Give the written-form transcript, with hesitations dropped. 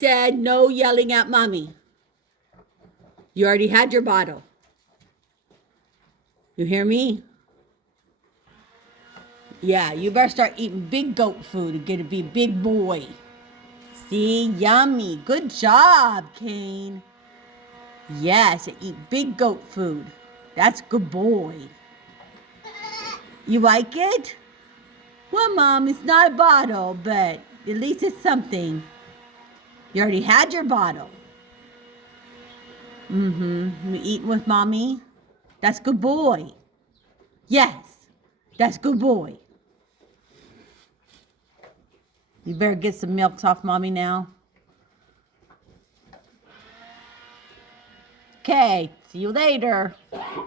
Said no yelling at mommy. You already had your bottle. You hear me? Yeah, you better start eating big goat food and get to be a big boy. See, yummy. Good job, Cain. Yes, eat big goat food. That's good boy. You like it? Well, Mom, it's not a bottle, but at least it's something. You already had your bottle. You eating with Mommy? That's good boy. Yes, that's good boy. You better get some milk off Mommy now. Okay, see you later.